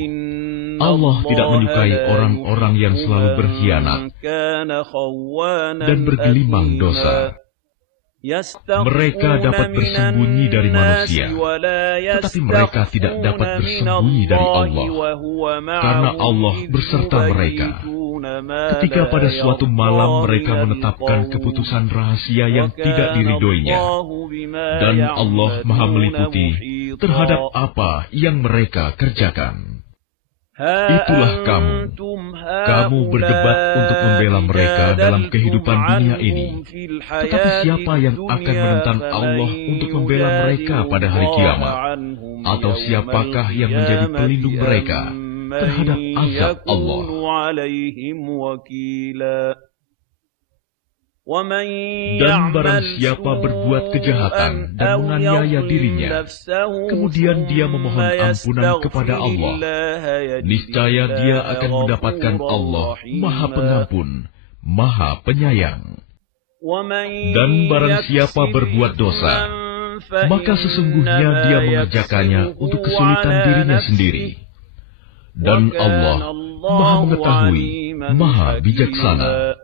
Allah tidak menyukai orang-orang yang selalu berkhianat dan bergelimang dosa. Mereka dapat bersembunyi dari manusia, tetapi mereka tidak dapat bersembunyi dari Allah, karena Allah berserta mereka. Ketika pada suatu malam mereka menetapkan keputusan rahasia yang tidak diridhoinya, dan Allah Maha meliputi terhadap apa yang mereka kerjakan. Itulah kamu berdebat untuk membela mereka dalam kehidupan dunia ini. Tetapi siapa yang akan menentang Allah untuk membela mereka pada hari kiamat? Atau siapakah yang menjadi pelindung mereka terhadap azab Allah? Dan barang siapa berbuat kejahatan dan menganiaya dirinya, kemudian dia memohon ampunan kepada Allah, niscaya dia akan mendapatkan Allah Maha Pengampun, Maha Penyayang. Dan barang siapa berbuat dosa, maka sesungguhnya dia mengerjakannya untuk kesulitan dirinya sendiri. Dan Allah Maha Mengetahui, Maha Bijaksana.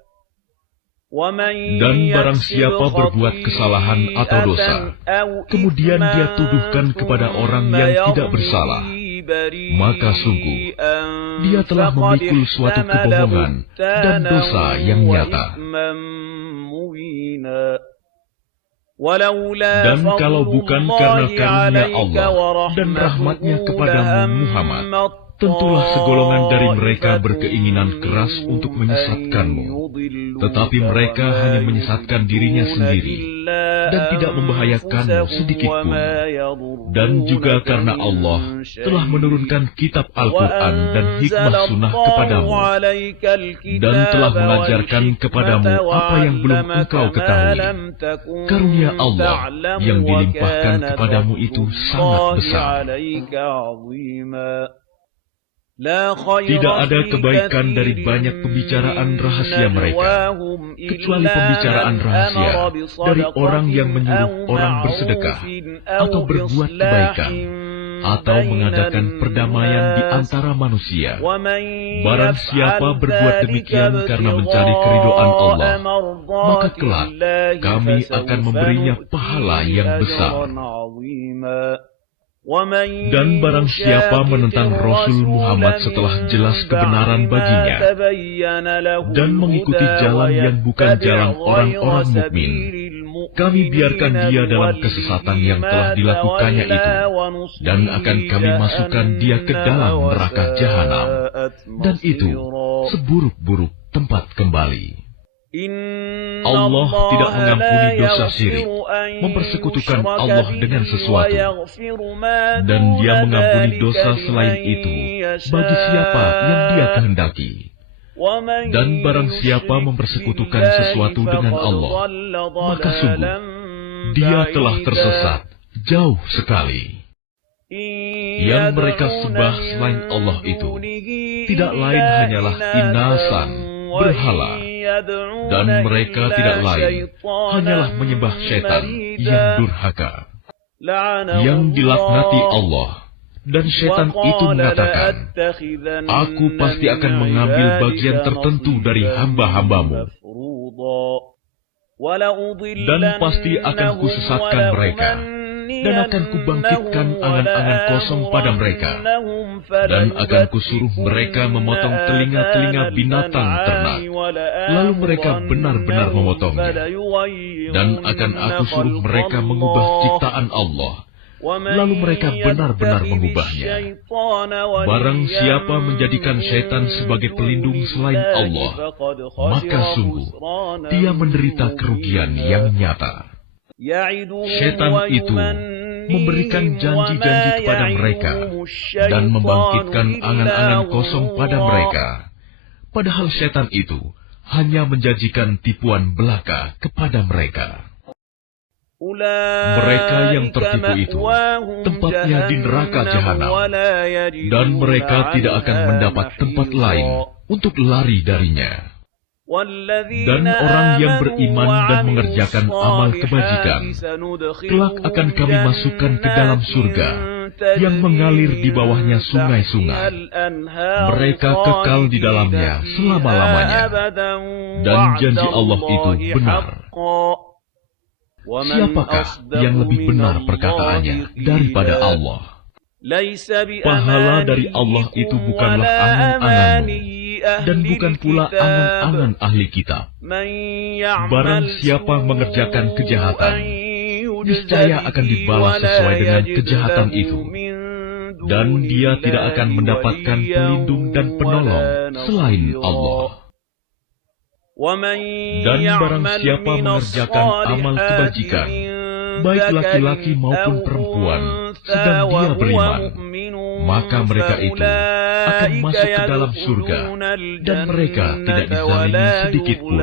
Dan barang siapa berbuat kesalahan atau dosa, kemudian dia tuduhkan kepada orang yang tidak bersalah, maka sungguh dia telah memikul suatu kebohongan dan dosa yang nyata. Dan kalau bukan karena karunia Allah dan rahmatnya kepadamu Muhammad, tentulah segolongan dari mereka berkeinginan keras untuk menyesatkanmu. Tetapi mereka hanya menyesatkan dirinya sendiri dan tidak membahayakanmu sedikitpun. Dan juga karena Allah telah menurunkan kitab Al-Quran dan hikmah sunnah kepadamu, dan telah mengajarkan kepadamu apa yang belum engkau ketahui. Karunia Allah yang dilimpahkan kepadamu itu sangat besar. Tidak ada kebaikan dari banyak pembicaraan rahasia mereka, kecuali pembicaraan rahasia dari orang yang menyuruh orang bersedekah, atau berbuat kebaikan, atau mengadakan perdamaian di antara manusia. Barang siapa berbuat demikian karena mencari keridhaan Allah, maka kelak kami akan memberinya pahala yang besar. Dan barang siapa menentang Rasul Muhammad setelah jelas kebenaran baginya, dan mengikuti jalan yang bukan jalan orang-orang mukmin, kami biarkan dia dalam kesesatan yang telah dilakukannya itu, dan akan kami masukkan dia ke dalam neraka jahanam, dan itu seburuk-buruk tempat kembali. Allah tidak mengampuni dosa syirik, mempersekutukan Allah dengan sesuatu, dan Dia mengampuni dosa selain itu bagi siapa yang Dia kehendaki. Dan barang siapa mempersekutukan sesuatu dengan Allah, maka sungguh dia telah tersesat jauh sekali. Yang mereka sembah selain Allah itu tidak lain hanyalah inasan, berhala, dan mereka tidak lain hanyalah menyembah syaitan yang durhaka, yang dilaknati Allah. Dan syaitan itu mengatakan, aku pasti akan mengambil bagian tertentu dari hamba-hambamu, dan pasti akan kusesatkan mereka, dan akan kubangkitkan angan-angan kosong pada mereka, dan akan kusuruh mereka memotong telinga-telinga binatang ternak, lalu mereka benar-benar memotongnya, dan akan aku suruh mereka mengubah ciptaan Allah, lalu mereka benar-benar mengubahnya. Barang siapa menjadikan syaitan sebagai pelindung selain Allah, maka sungguh dia menderita kerugian yang nyata. Syaitan itu memberikan janji-janji kepada mereka dan membangkitkan angan-angan kosong pada mereka. Padahal syaitan itu hanya menjanjikan tipuan belaka kepada mereka. Mereka yang tertipu itu tempatnya di neraka jahanam, dan mereka tidak akan mendapat tempat lain untuk lari darinya. Dan orang yang beriman dan mengerjakan amal kebajikan, kelak akan kami masukkan ke dalam surga yang mengalir di bawahnya sungai-sungai. Mereka kekal di dalamnya selama-lamanya, dan janji Allah itu benar. Siapakah yang lebih benar perkataannya daripada Allah? Pahala dari Allah itu bukanlah angan-anganmu, dan bukan pula angan-angan ahli kitab. Barang siapa mengerjakan kejahatan, niscaya akan dibalas sesuai dengan kejahatan itu. Dan dia tidak akan mendapatkan pelindung dan penolong selain Allah. Dan barang siapa mengerjakan amal kebajikan, baik laki-laki maupun perempuan, sedang dia beriman, maka mereka itu akan masuk ke dalam surga, dan mereka tidak dizalimi sedikit pun.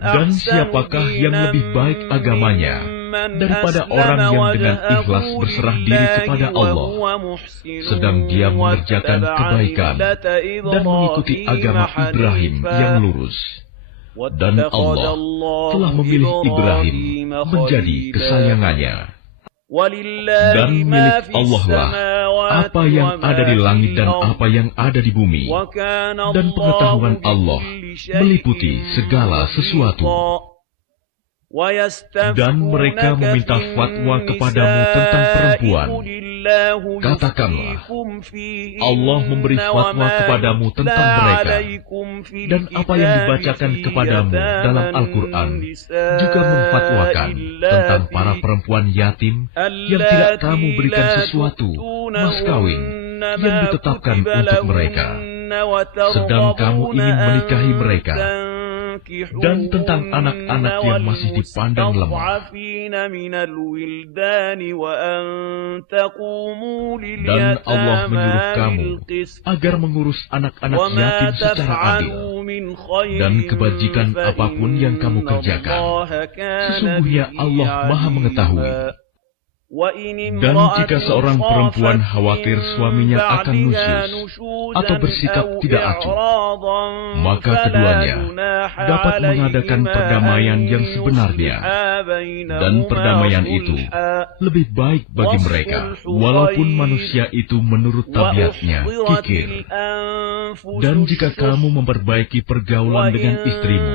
Dan siapakah yang lebih baik agamanya daripada orang yang dengan ikhlas berserah diri kepada Allah, sedang dia mengerjakan kebaikan dan mengikuti agama Ibrahim yang lurus. Dan Allah telah memilih Ibrahim menjadi kesayangannya. Dan milik Allah lah apa yang ada di langit dan apa yang ada di bumi. Dan pengetahuan Allah meliputi segala sesuatu. Dan mereka meminta fatwa kepadamu tentang perempuan. Katakanlah, Allah memberi fatwa kepadamu tentang mereka. Dan apa yang dibacakan kepadamu dalam Al-Quran juga memfatwakan tentang para perempuan yatim yang tidak kamu berikan sesuatu, mas kawin, yang ditetapkan untuk mereka, sedang kamu ingin menikahi mereka. Dan tentang anak-anak yang masih dipandang lemah. Dan Allah menyuruh kamu agar mengurus anak-anak yatim secara adil. Dan kebajikan apapun yang kamu kerjakan, sesungguhnya Allah Maha mengetahui. Dan jika seorang perempuan khawatir suaminya akan nusyuz atau bersikap tidak acuh, maka keduanya dapat mengadakan perdamaian yang sebenarnya. Dan perdamaian itu lebih baik bagi mereka, walaupun manusia itu menurut tabiatnya kikir. Dan jika kamu memperbaiki pergaulan dengan istrimu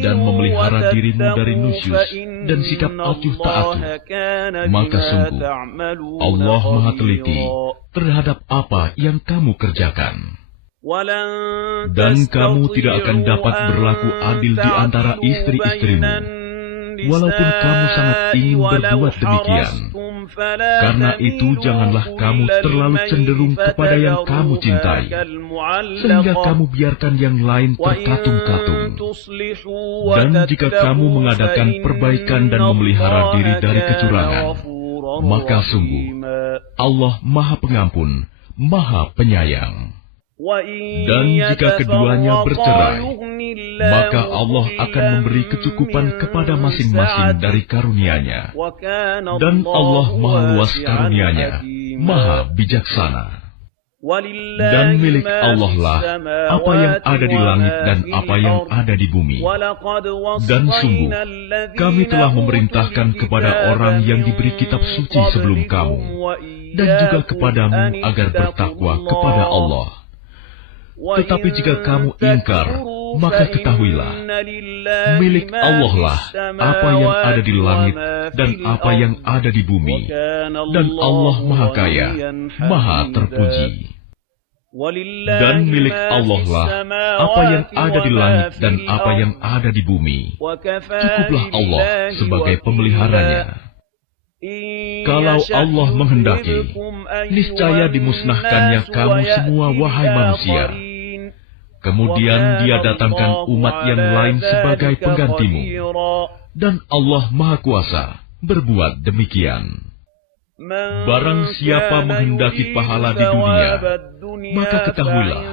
dan memelihara dirimu dari nusyuz dan sikap acuh tak acuh, maka sungguh Allah Maha teliti terhadap apa yang kamu kerjakan. Dan kamu tidak akan dapat berlaku adil di antara istri-istrimu, walaupun kamu sangat ingin berbuat demikian. Karena itu janganlah kamu terlalu cenderung kepada yang kamu cintai, sehingga kamu biarkan yang lain terkatung-katung. Dan jika kamu mengadakan perbaikan dan memelihara diri dari kecurangan, maka sungguh Allah Maha Pengampun, Maha Penyayang. Dan jika keduanya bercerai, maka Allah akan memberi kecukupan kepada masing-masing dari karunia-Nya. Dan Allah Maha luas karunia-Nya, Maha bijaksana. Dan milik Allah lah apa yang ada di langit dan apa yang ada di bumi. Dan sungguh, kami telah memerintahkan kepada orang yang diberi kitab suci sebelum kamu, dan juga kepadamu agar bertakwa kepada Allah. Tetapi jika kamu ingkar, maka ketahuilah, milik Allah lah apa yang ada di langit dan apa yang ada di bumi. Dan Allah Maha Kaya, Maha Terpuji. Dan milik Allah lah apa yang ada di langit dan apa yang ada di bumi. Cukuplah Allah sebagai pemeliharanya. Kalau Allah menghendaki, niscaya dimusnahkannya kamu semua, wahai manusia. Kemudian Dia datangkan umat yang lain sebagai penggantimu. Dan Allah Maha Kuasa berbuat demikian. Barang siapa menghendaki pahala di dunia, maka ketahuilah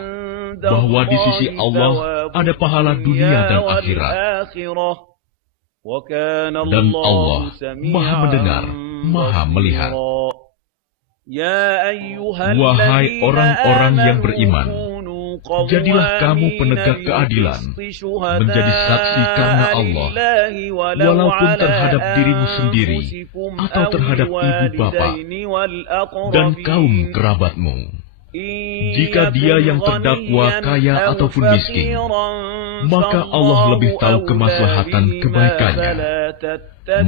bahwa di sisi Allah ada pahala dunia dan akhirat. Dan Allah Maha mendengar, Maha melihat. Wahai orang-orang yang beriman, jadilah kamu penegak keadilan, menjadi saksi karena Allah, walaupun terhadap dirimu sendiri, atau terhadap ibu bapa, dan kaum kerabatmu. Jika dia yang terdakwa kaya ataupun miskin, maka Allah lebih tahu kemaslahatan kebaikannya.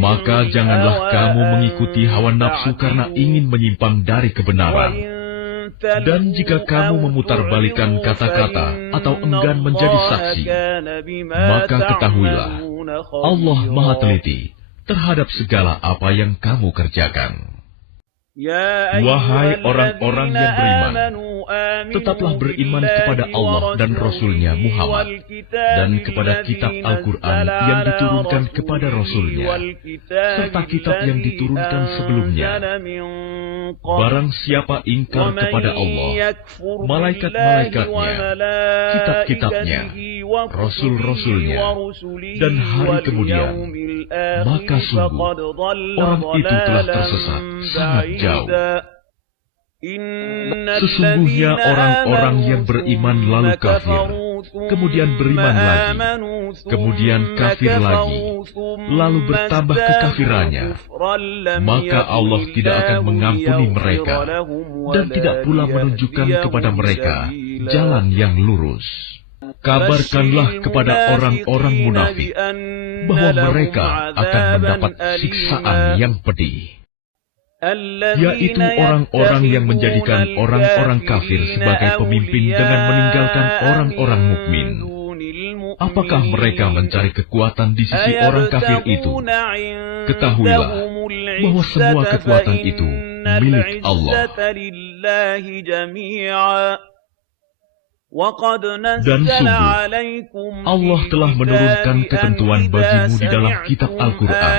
Maka janganlah kamu mengikuti hawa nafsu karena ingin menyimpang dari kebenaran. Dan jika kamu memutarbalikkan kata-kata atau enggan menjadi saksi, maka ketahuilah, Allah Maha teliti terhadap segala apa yang kamu kerjakan. Wahai orang-orang yang beriman, tetaplah beriman kepada Allah dan Rasul-Nya Muhammad, dan kepada kitab Al-Quran yang diturunkan kepada Rasul-Nya, serta kitab yang diturunkan sebelumnya. Barang siapa ingkar kepada Allah, malaikat-malaikatnya, kitab-kitabnya, Rasul-Rasulnya, dan hari kemudian, maka sungguh orang itu telah tersesat sangat jauh. Sesungguhnya orang-orang yang beriman lalu kafir, kemudian beriman lagi, kemudian kafir lagi, lalu bertambah kekafirannya, maka Allah tidak akan mengampuni mereka dan tidak pula menunjukkan kepada mereka jalan yang lurus. Kabarkanlah kepada orang-orang munafik bahwa mereka akan mendapat siksaan yang pedih, yaitu orang-orang yang menjadikan orang-orang kafir sebagai pemimpin dengan meninggalkan orang-orang mukmin. Apakah mereka mencari kekuatan di sisi orang kafir itu? Ketahuilah bahwa semua kekuatan itu milik Allah. Dan sungguh, Allah telah menurunkan ketentuan bagimu di dalam kitab Al-Quran,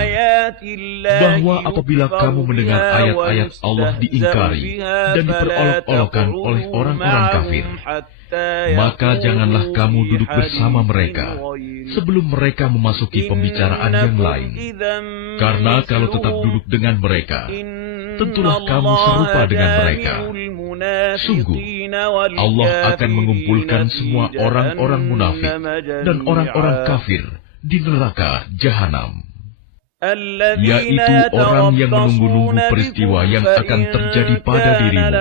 bahwa apabila kamu mendengar ayat-ayat Allah diingkari dan diperolok-olokkan oleh orang-orang kafir, maka janganlah kamu duduk bersama mereka sebelum mereka memasuki pembicaraan yang lain. Karena kalau tetap duduk dengan mereka, tentulah kamu serupa dengan mereka. Sungguh, Allah akan mengumpulkan semua orang-orang munafik dan orang-orang kafir di neraka Jahanam, yaitu orang yang menunggu-nunggu peristiwa yang akan terjadi pada dirimu.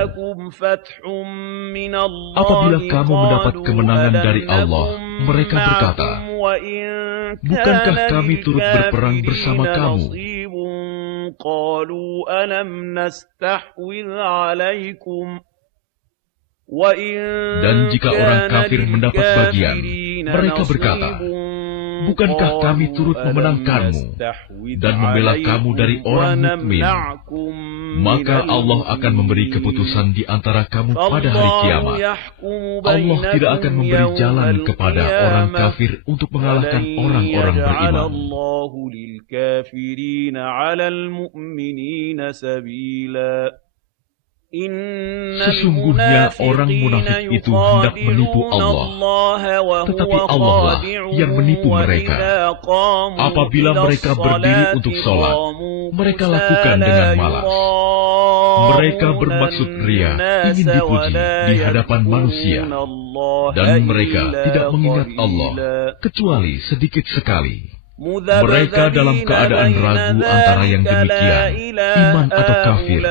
Apabila kamu mendapat kemenangan dari Allah, mereka berkata, bukankah kami turut berperang bersama kamu? Dan jika orang kafir mendapat bagian, mereka berkata, bukankah kami turut memenangkanmu dan membela kamu dari orang mukmin? Maka Allah akan memberi keputusan di antara kamu pada hari kiamat. Allah tidak akan memberi jalan kepada orang kafir untuk mengalahkan orang-orang beriman. Sesungguhnya orang munafik itu hendak menipu Allah, tetapi Allah lah yang menipu mereka. Apabila mereka berdiri untuk sholat, mereka lakukan dengan malas. Mereka bermaksud ria, ingin dipuji di hadapan manusia, dan mereka tidak mengingat Allah kecuali sedikit sekali. Mereka dalam keadaan ragu antara yang demikian, iman atau kafir,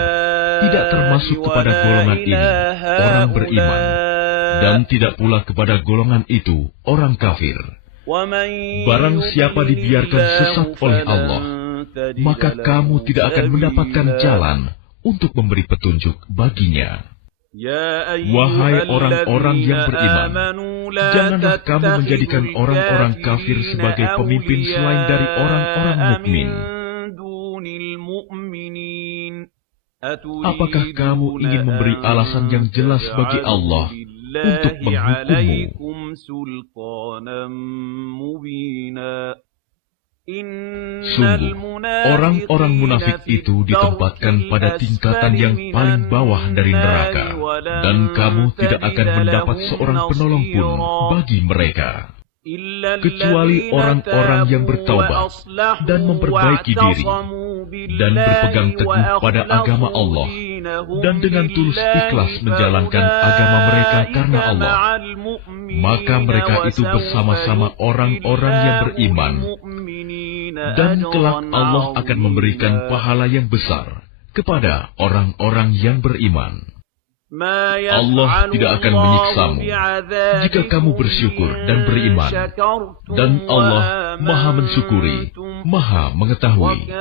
tidak termasuk kepada golongan ini, orang beriman, dan tidak pula kepada golongan itu, orang kafir. Barang siapa dibiarkan sesat oleh Allah, maka kamu tidak akan mendapatkan jalan untuk memberi petunjuk baginya. Wahai orang-orang yang beriman, janganlah kamu menjadikan orang-orang kafir sebagai pemimpin selain dari orang-orang mukmin. Apakah kamu ingin memberi alasan yang jelas bagi Allah untuk menghukummu? Sungguh, orang-orang munafik itu ditempatkan pada tingkatan yang paling bawah dari neraka, dan kamu tidak akan mendapat seorang penolong pun bagi mereka, kecuali orang-orang yang bertaubat dan memperbaiki diri, dan berpegang teguh pada agama Allah, dan dengan tulus ikhlas menjalankan agama mereka karena Allah. Maka mereka itu bersama-sama orang-orang yang beriman, dan kelak Allah akan memberikan pahala yang besar kepada orang-orang yang beriman. Allah tidak akan menyiksamu jika kamu bersyukur dan beriman, dan Allah Maha mensyukuri, Maha mengetahui.